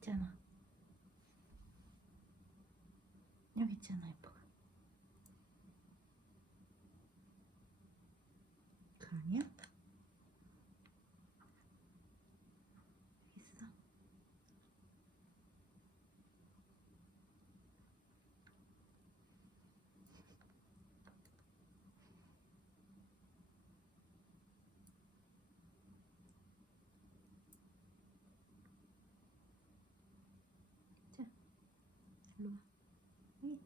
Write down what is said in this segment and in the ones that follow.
있잖아. 여기 있잖아, 예뻐. 그 아니야? 있어. 자, 일로 와. 여기.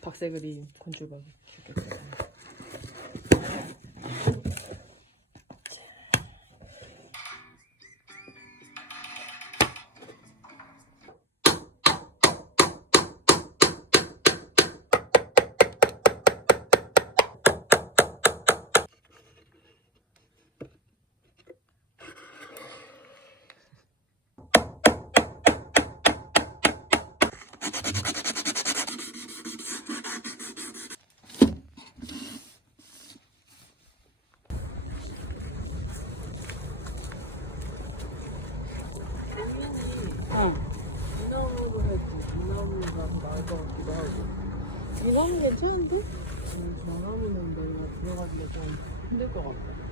박새그리 곤줄박이 죽겠다. 이나무로 해도 이나무가 나을 것 같기도 하고. 이거는 괜찮은데? 저나무는 내가 들어가기가 좀 힘들 것 같아.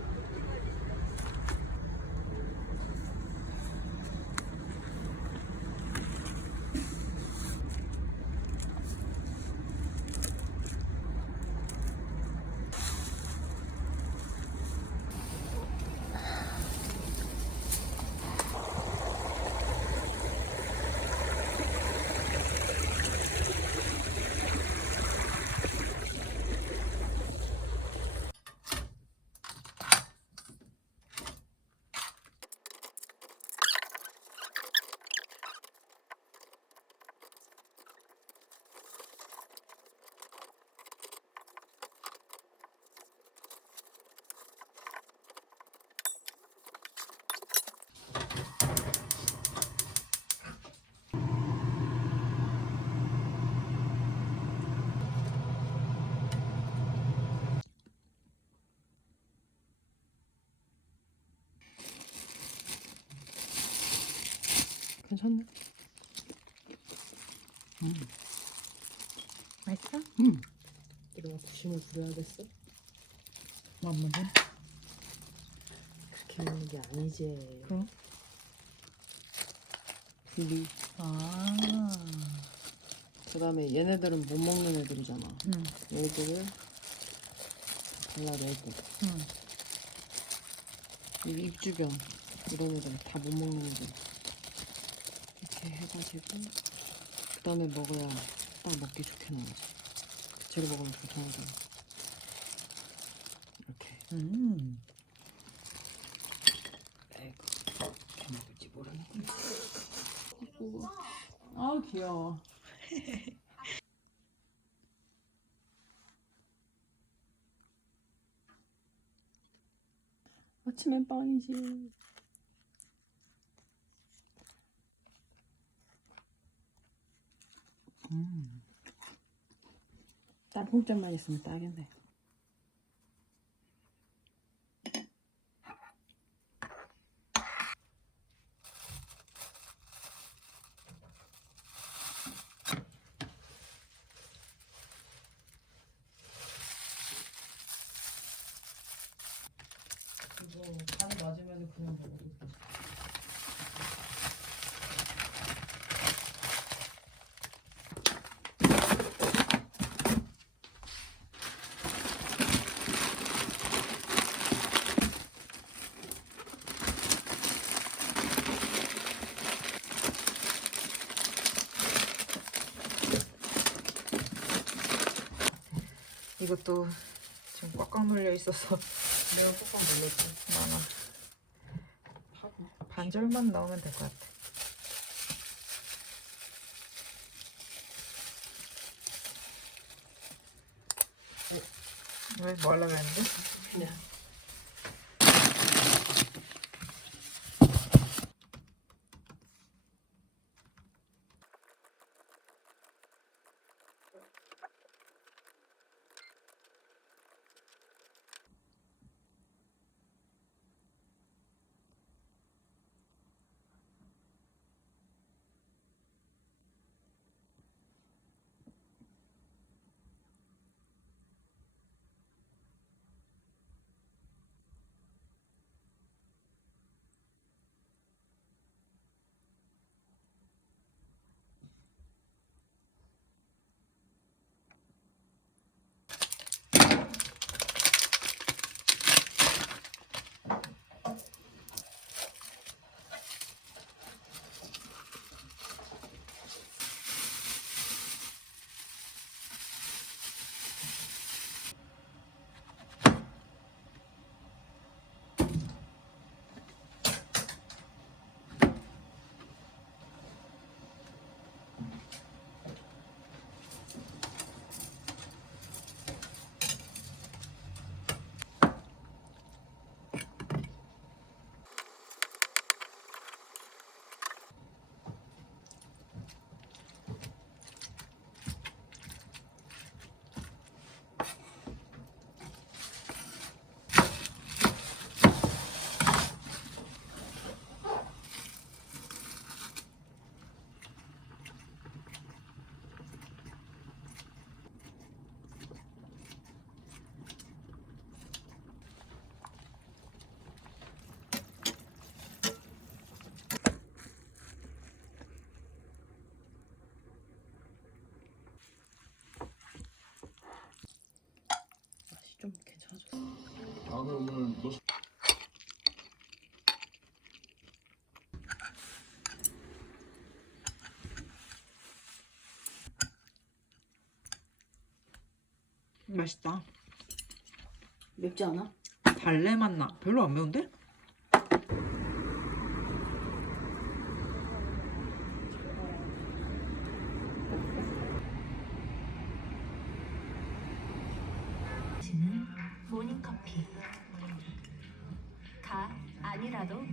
괜찮네. 맛있어? 이거 부심을 부려야겠어? 뭐지? 그렇게 먹는 게 아니지. 그럼? 분리. 아. 그 다음에 얘네들은 못 먹는 애들이잖아. 얘들을 발라내고. 이 입 주변 이런 애들 다 못 먹는 애들. 이렇게 해가지고 그 다음에 먹어야 딱 먹기 좋게 나오지. 재료 먹으면 좋잖아. 이렇게. 에이구, 어떻게 먹을지 모르는구나. 아 귀여워. 아침엔 빵이지. 땅콩잼만 있으면 딱이네. 이거 간이 맞으면 그냥 먹어도 돼. 이것도 지금 꽉꽉 눌려 있어서 내가 꼭 몰랐지. 많아. 하고. 반절만 넣으면 될 것 같아. 왜? 뭐 하려고 했는데? 그냥. 맛이 좀 괜찮아졌어. 아 그러면 너 맛있다. 맵지 않아? 달래 맛 나. 별로 안 매운데? 모닝커피 가 아니라도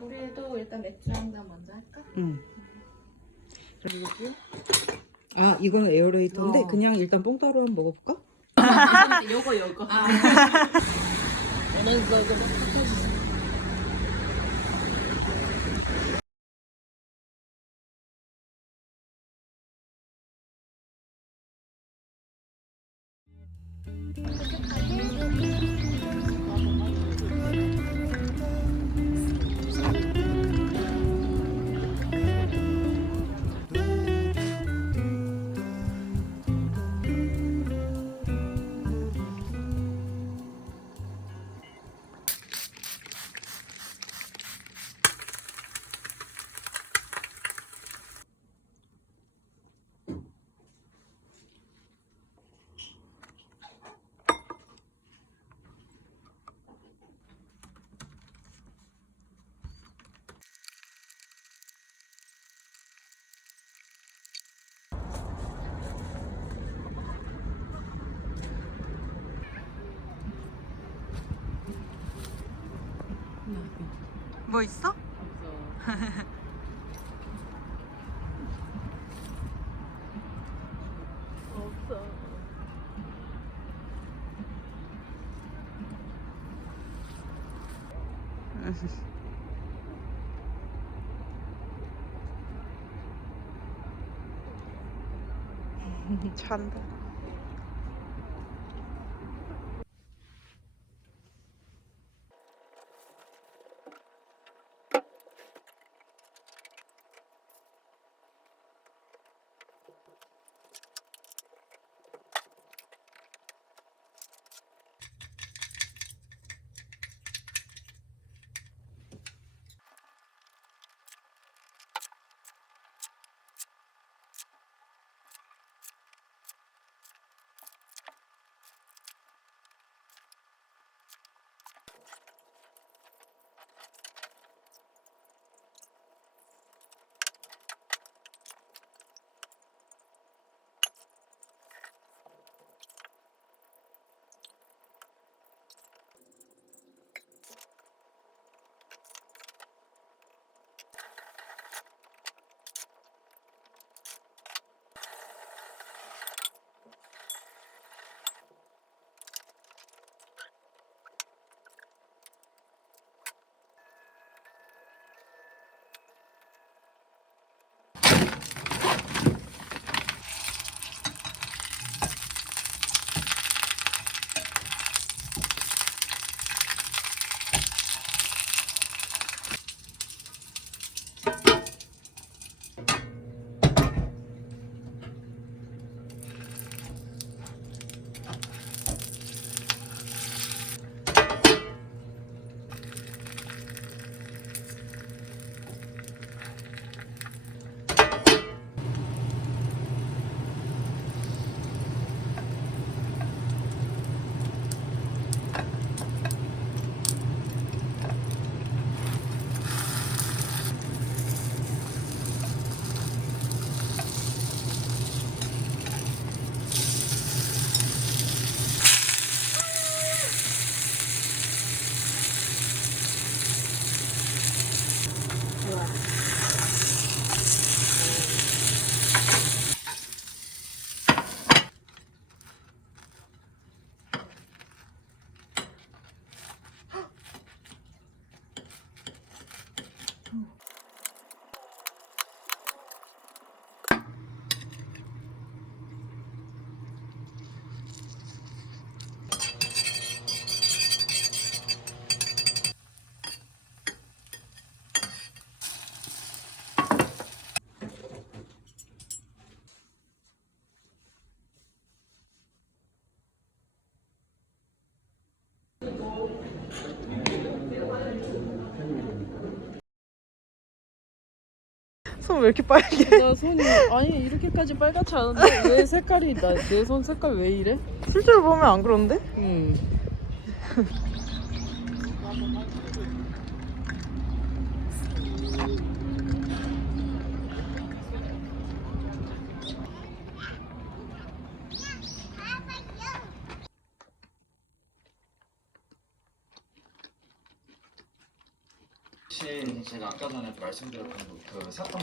우리도 일단 맥주 한 잔 먼저 할까? 응. 그리고 아 이건 에어레이터인데 그냥 일단 뽕따로 한번 먹어볼까? 요거. 너는 이거 막 뭐 있어? 없어. 없어. 잔다. 손 왜 이렇게 빨개? 나 손이 아니 이렇게까지 빨갛지 않은데 왜 색깔이 내 손 색깔 왜 이래? 실제로 보면 안 그런데? 응. 혹시 제가 아까 전에 말씀드렸던 그 사탕